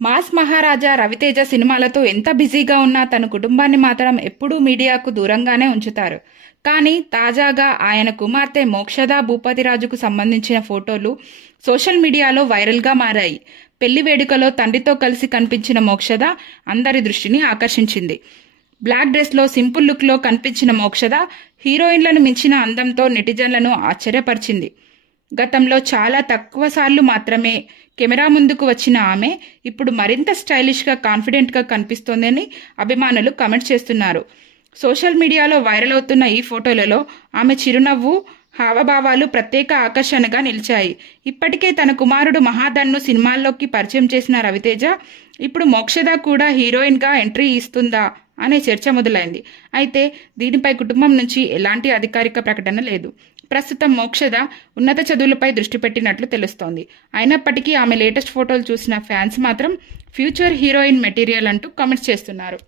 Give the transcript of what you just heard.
Mass మహారాజా రవితేజ సినిమాలతో ఎంత బిజీగా ఉన్నా తన కుటుంబాన్ని మాత్రం ఎప్పుడూ మీడియాకు దూరంగానే ఉంచుతారు. కానీ తాజాగా ఆయన కుమార్తె మోక్షద భూపతిరాజుకు సంబంధించిన ఫోటోలు సోషల్ మీడియాలో వైరల్గా మారాయి. పెళ్లి వేడుకలో తండ్రితో కలిసి కనిపించిన మోక్షద అందరి దృష్టిని ఆకర్షించింది. బ్లాక్ డ్రెస్లో సింపుల్ లుక్లో కనిపించిన మోక్షద హీరోయిన్లను మించిన అందంతో నెటిజన్లను ఆశ్చర్యపరిచింది. గతంలో చాలా తక్కువ సార్లు మాత్రమే కెమెరా ముందుకు వచ్చిన ఆమె ఇప్పుడు మరింత స్టైలిష్గా కాన్ఫిడెంట్గా కనిపిస్తోందని అభిమానులు కామెంట్ చేస్తున్నారు. సోషల్ మీడియాలో వైరల్ అవుతున్న ఈ ఫోటోలలో ఆమె చిరునవ్వు, హావభావాలు ప్రత్యేక ఆకర్షణగా నిలిచాయి. ఇప్పటికే తన కుమారుడు మహాధన్ను సినిమాల్లోకి పరిచయం చేసిన రవితేజ ఇప్పుడు మోక్షద కూడా హీరోయిన్గా ఎంట్రీ ఇస్తుందా అనే చర్చ మొదలైంది. అయితే దీనిపై కుటుంబం నుంచి ఎలాంటి అధికారిక ప్రకటన లేదు. ప్రస్తుతం మోక్షద ఉన్నత చదువులపై దృష్టి పెట్టినట్లు తెలుస్తోంది. అయినప్పటికీ ఆమె లేటెస్ట్ ఫోటోలు చూసిన ఫ్యాన్స్ మాత్రం ఫ్యూచర్ హీరోయిన్ మెటీరియల్ అంటూ కామెంట్స్ చేస్తున్నారు.